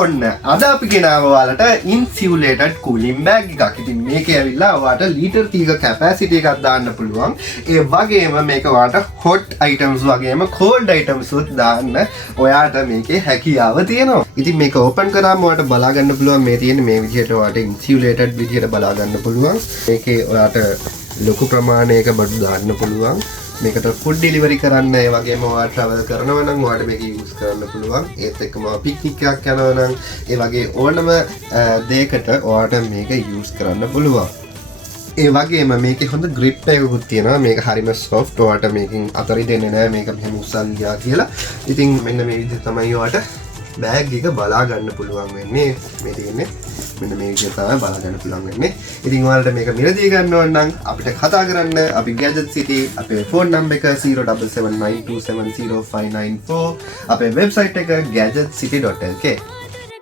ඔන්න අද අපි ගෙනාව ඔයාලට ඉන්සියුලේටඩ් කූලින් බෑග් එකක්. ඉතින් මේකේ ඇවිල්ලා ඔයාලට ලීටර් 30ක කැපැසිටි එකක් දාන්න පුළුවන්. ඒ වගේම මේක ඔයාලට හොට් අයිටම්ස් වගේම කෝල්ඩ් අයිටම්ස් උත් දාන්න ඔයාලට මේකේ හැකියාව තියෙනවා. ඉතින් මේක ඕපන් කරාම ඔයාලට බලා ගන්න පුළුවන් මේ තියෙන මේ විදිහට ඔයාලට ඉන්සියුලේටඩ් විදිහට බලා ගන්න පුළුවන්. මේකේ ඔයාලට ලොකු ප්‍රමාණයක බඩු දාන්න පුළුවන්. මේකට ෆුඩ් ඩිලිවරි කරන්න ඒ වගේම ඔයාලා ට්‍රැවල් කරනවා නම් ඔයාලට මේක යූස් කරන්න පුළුවන්. ඒත් එක්කම පික්නික් එකක් යනවා නම් ඒ වගේ ඕනම දෙයකට ඔයාලට මේක යූස් කරන්න පුළුවන්. ඒ වගේම මේකේ හොඳ grip එකකුත් තියෙනවා. මේක හරිම soft. ඔයාලට මේකෙන් අතරි දෙන්නේ නැහැ මේක මෙහෙම උස්සන් ගියා කියලා. ඉතින් මෙන්න මේ විදිහට තමයි ඔයාලට බෑග් එක බලා ගන්න පුළුවන් වෙන්නේ. මේ තියෙන්නේ මෙන්න මේ විදිහට තමයි බලා ගන්න පුළුවන් වෙන්නේ. ඉතින් ඔයාලට මේක මිලදී ගන්න ඕන නම් අපිට කතා කරන්න. අපි Gadget City අපේ ෆෝන් නම්බර් එක 0779270594 අපේ වෙබ්සයිට් එක gadgetcity.lk